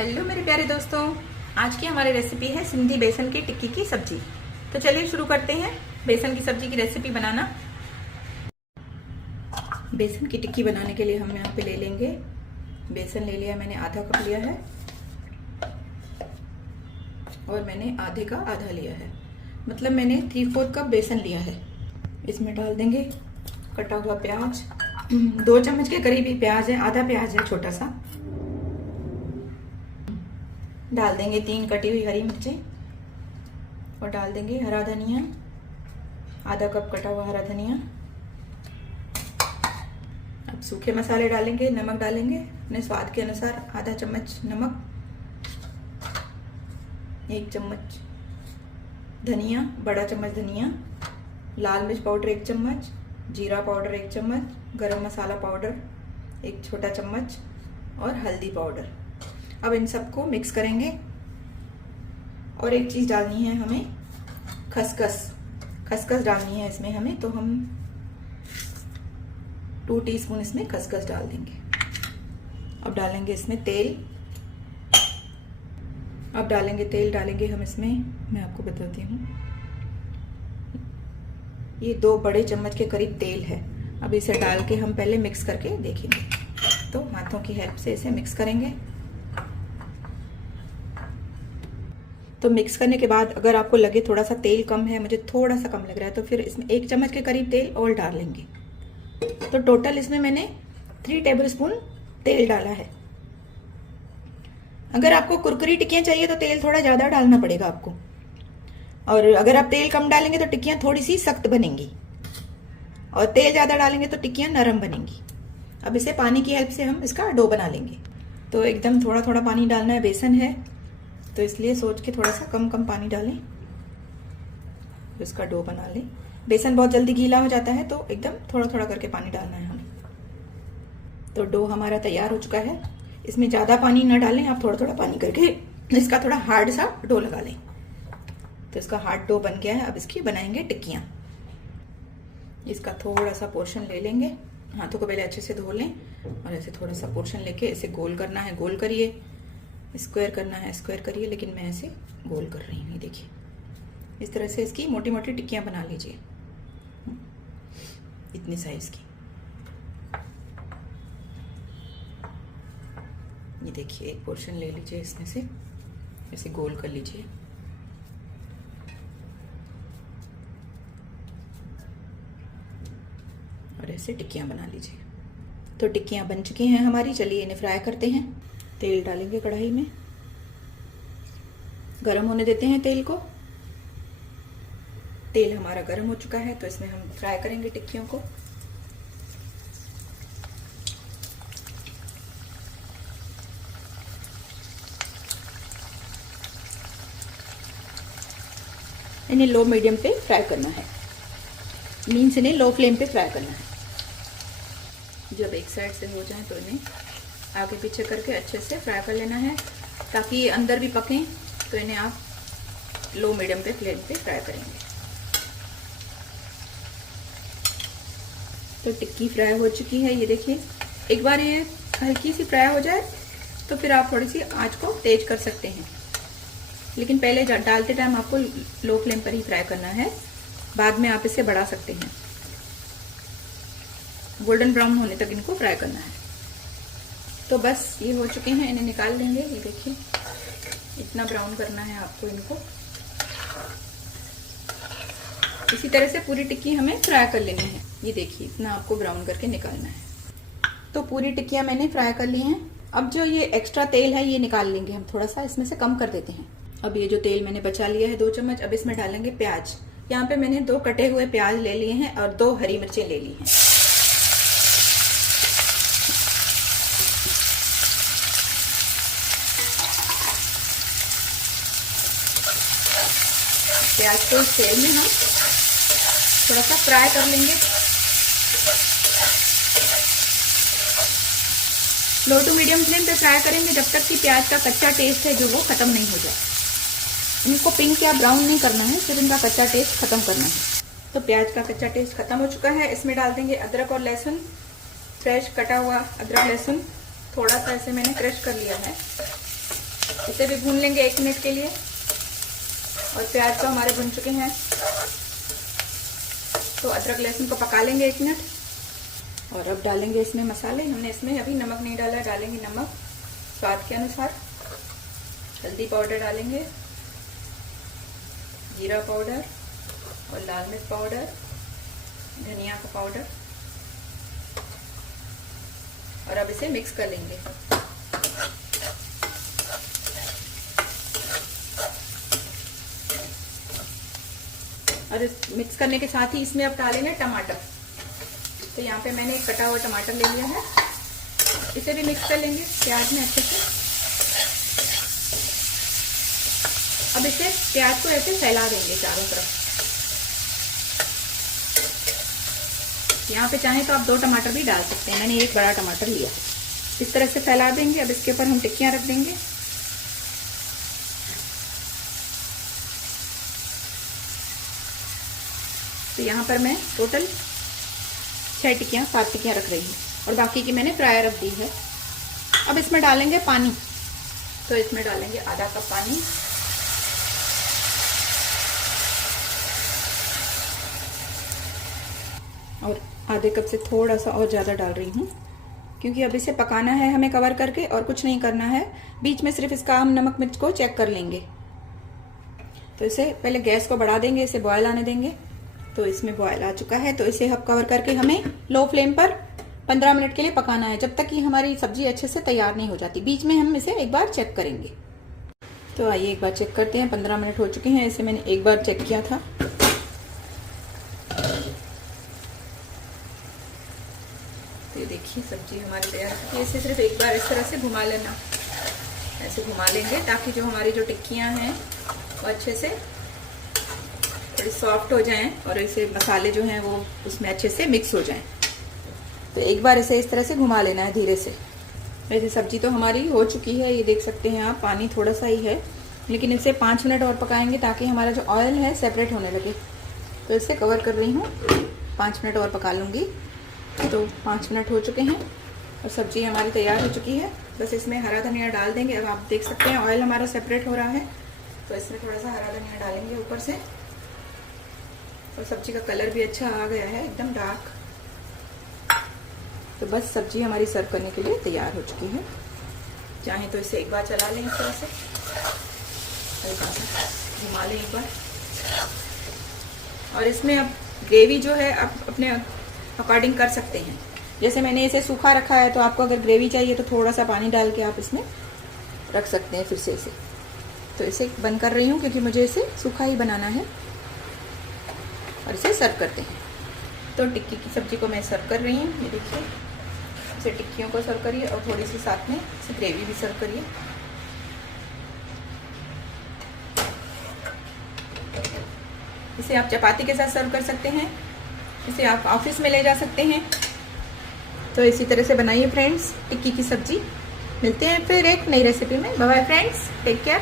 Hello मेरे प्यारे दोस्तों, आज की हमारी रेसिपी है सिंधी बेसन की टिक्की की सब्जी। तो चलिए शुरू करते हैं बेसन की सब्जी की रेसिपी बनाना। बेसन की टिक्की बनाने के लिए हम यहाँ पे ले लेंगे बेसन। ले लिया मैंने, आधा कप लिया है और मैंने आधे का आधा लिया है, मतलब मैंने 3/4 कप बेसन लिया है। इसमें डाल देंगे कटा हुआ प्याज, 2 चम्मच के करीब ही प्याज है, आधा प्याज है छोटा सा। डाल देंगे 3 कटी हुई हरी मिर्चें और डाल देंगे हरा धनिया, आधा कप कटा हुआ हरा धनिया। अब सूखे मसाले डालेंगे, नमक डालेंगे अपने स्वाद के अनुसार, आधा चम्मच नमक, 1 चम्मच धनिया, बड़ा चम्मच धनिया, लाल मिर्च पाउडर 1 चम्मच, जीरा पाउडर 1 चम्मच, गरम मसाला पाउडर 1 छोटा चम्मच और हल्दी पाउडर। अब इन सबको मिक्स करेंगे और एक चीज डालनी है हमें, खसखस डालनी है इसमें हमें। तो हम 2 टीस्पून इसमें खसखस डाल देंगे। अब डालेंगे इसमें तेल। अब डालेंगे हम इसमें, मैं आपको बताती हूँ, ये 2 बड़े चम्मच के करीब तेल है। अब इसे डाल के हम पहले मिक्स करके देखेंगे। तो हाथों की हेल्प से इसे मिक्स करेंगे। तो मिक्स करने के बाद अगर आपको लगे थोड़ा सा तेल कम है, मुझे थोड़ा सा कम लग रहा है, तो फिर इसमें 1 चम्मच के करीब तेल और डाल लेंगे। तो टोटल इसमें मैंने 3 टेबलस्पून तेल डाला है। अगर आपको कुरकुरी टिक्कियां चाहिए तो तेल थोड़ा ज्यादा डालना पड़ेगा आपको, और अगर आप तेल कम डालेंगे तो टिक्कियां थोड़ी सी सख्त बनेंगी, और तेल ज्यादा डालेंगे तो टिक्कियां नरम बनेंगी। अब इसे पानी की हेल्प से हम इसका डो बना लेंगे। तो एकदम थोड़ा थोड़ा पानी डालना है, बेसन है तो इसलिए सोच के थोड़ा सा कम कम पानी डालें, इसका डो बना लें। बेसन बहुत जल्दी गीला हो जाता है, तो एकदम थोड़ा थोड़ा करके पानी डालना है हमें। तो डो हमारा तैयार हो चुका है। इसमें ज्यादा पानी ना डालें, आप थोड़ा थोड़ा पानी करके इसका थोड़ा हार्ड सा डो लगा लें। तो इसका हार्ड डो बन गया है। अब इसकी बनाएंगे टिक्कियां। इसका थोड़ा सा पोर्शन ले लेंगे, हाथों को पहले अच्छे से धो लें और ऐसे थोड़ा सा पोर्शन लेके इसे गोल करना है, गोल करिए। स्क्वायर करना है, स्क्वायर करिए, लेकिन मैं ऐसे गोल कर रही हूँ। ये देखिए, इस तरह से इसकी मोटी मोटी टिक्कियां बना लीजिए, इतनी साइज की। ये देखिए, एक पोर्शन ले लीजिए, इसमें से ऐसे गोल कर लीजिए। और ऐसे टिक्कियां बना लीजिए। तो टिक्कियां बन चुकी हैं हमारी। चलिए इन्हें फ्राई करते हैं। तेल डालेंगे कढ़ाई में, गरम होने देते हैं तेल को। तेल हमारा गरम हो चुका है, तो इसमें हम फ्राई करेंगे टिक्कियों को। इन्हें लो मीडियम पे फ्राई करना है, मीन्स इन्हें लो फ्लेम पे फ्राई करना है। जब एक साइड से हो जाए तो इन्हें आगे पीछे करके अच्छे से फ्राई कर लेना है, ताकि ये अंदर भी पकें। तो इन्हें आप लो मीडियम पे फ्लेम पे फ्राई करेंगे। तो टिक्की फ्राई हो चुकी है, ये देखिए। एक बार ये हल्की सी फ्राई हो जाए तो फिर आप थोड़ी सी आंच को तेज कर सकते हैं, लेकिन पहले डालते टाइम आपको लो फ्लेम पर ही फ्राई करना है। बाद में आप इसे बढ़ा सकते हैं। गोल्डन ब्राउन होने तक इनको फ्राई करना है। तो बस ये हो चुके हैं, इन्हें निकाल लेंगे। ये देखिए, इतना ब्राउन करना है आपको इनको। इसी तरह से पूरी टिक्की हमें फ्राई कर लेनी है। ये देखिए, इतना आपको ब्राउन करके निकालना है। तो पूरी टिक्कियां मैंने फ्राई कर ली हैं। अब जो ये एक्स्ट्रा तेल है ये निकाल लेंगे हम, थोड़ा सा इसमें से कम कर देते हैं। अब ये जो तेल मैंने बचा लिया है 2 चम्मच, अब इसमें डालेंगे प्याज। यहाँ पे मैंने 2 कटे हुए प्याज ले लिए हैं और 2 हरी मिर्चें ले ली हैं। प्याज को इस तेल में हम थोड़ा सा फ्राई कर लेंगे। लो टू मीडियम फ्लेम पे फ्राई करेंगे जब तक कि प्याज का कच्चा टेस्ट है जो वो खत्म नहीं हो जाए। इनको पिंक या ब्राउन नहीं करना है, सिर्फ इनका कच्चा टेस्ट खत्म करना है। तो प्याज का कच्चा टेस्ट खत्म हो चुका है। इसमें डाल देंगे अदरक और लहसुन, फ्रेश कटा हुआ अदरक लहसुन। थोड़ा सा ऐसे मैंने क्रश कर लिया है। इसे भी भून लेंगे 1 मिनट के लिए। और प्याज तो हमारे भुन चुके हैं, तो अदरक लहसुन को पका लेंगे 1 मिनट। और अब डालेंगे इसमें मसाले। हमने इसमें अभी नमक नहीं डाला, डालेंगे नमक स्वाद के अनुसार। हल्दी पाउडर डालेंगे, जीरा पाउडर और लाल मिर्च पाउडर, धनिया का पाउडर। और अब इसे मिक्स कर लेंगे। और मिक्स करने के साथ ही इसमें अब डालेंगे टमाटर। तो यहाँ पे मैंने एक कटा हुआ टमाटर ले लिया है, इसे भी मिक्स कर लेंगे प्याज में अच्छे से। अब इसे प्याज को ऐसे फैला देंगे चारों तरफ। यहाँ पे चाहें तो आप 2 टमाटर भी डाल सकते हैं, मैंने एक बड़ा टमाटर लिया। इस तरह से फैला देंगे। अब इसके ऊपर हम टिक्कियां रख देंगे। तो यहाँ पर मैं टोटल 7 टिक्कियां रख रही हूँ और बाकी की मैंने फ्राई रख दी है। अब इसमें डालेंगे पानी। तो इसमें डालेंगे आधा कप पानी। और आधे कप से थोड़ा सा और ज़्यादा डाल रही हूँ, क्योंकि अब इसे पकाना है हमें कवर करके, और कुछ नहीं करना है। बीच में सिर्फ इसका हम नमक मिर्च को चेक कर लेंगे। तो इसे पहले गैस को बढ़ा देंगे, इसे बॉयल आने देंगे। तो इसमें बॉयल आ चुका है, तो इसे हम कवर करके हमें लो फ्लेम पर 15 मिनट के लिए पकाना है, जब तक कि हमारी सब्जी अच्छे से तैयार नहीं हो जाती। बीच में हम इसे एक बार चेक करेंगे। तो आइए एक बार चेक करते हैं। 15 मिनट हो चुके हैं, इसे मैंने एक बार चेक किया था। तो देखिए सब्जी हमारी तैयार है। इसे सिर्फ एक बार इस तरह से घुमा लेना, ऐसे घुमा लेंगे ताकि जो हमारी जो टिक्कियां हैं वो अच्छे से थोड़ी सॉफ्ट हो जाएं और इसे मसाले जो हैं वो उसमें अच्छे से मिक्स हो जाएं। तो एक बार इसे इस तरह से घुमा लेना है धीरे से। वैसे सब्जी तो हमारी हो चुकी है, ये देख सकते हैं आप, पानी थोड़ा सा ही है, लेकिन इसे 5 मिनट और पकाएंगे ताकि हमारा जो ऑयल है सेपरेट होने लगे। तो इसे कवर कर रही हूँ, 5 मिनट और पका लूँगी। तो 5 मिनट हो चुके हैं और सब्जी हमारी तैयार हो चुकी है। बस इसमें हरा धनिया डाल देंगे। अब आप देख सकते हैं ऑयल हमारा सेपरेट हो रहा है, तो इसमें थोड़ा सा हरा धनिया डालेंगे ऊपर से। और सब्जी का कलर भी अच्छा आ गया है, एकदम डार्क। तो बस सब्जी हमारी सर्व करने के लिए तैयार हो चुकी है। चाहे तो इसे एक बार चला लें इस तरह से, हल्का सा घुमा लें एक बार। और इसमें अब ग्रेवी जो है आप अपने अकॉर्डिंग कर सकते हैं। जैसे मैंने इसे सूखा रखा है, तो आपको अगर ग्रेवी चाहिए तो थोड़ा सा पानी डाल के आप इसमें रख सकते हैं फिर से इसे। तो इसे बंद कर रही हूँ क्योंकि मुझे इसे सूखा ही बनाना है। और इसे सर्व करते हैं। तो टिक्की की सब्जी को मैं सर्व कर रही हूँ, ये देखिए। इसे टिक्कियों को सर्व करिए और थोड़ी सी साथ में इसे ग्रेवी भी सर्व करिए। इसे आप चपाती के साथ सर्व कर सकते हैं, इसे आप ऑफिस में ले जा सकते हैं। तो इसी तरह से बनाइए फ्रेंड्स टिक्की की सब्जी। मिलते हैं फिर एक नई रेसिपी में। Bye bye friends, take care.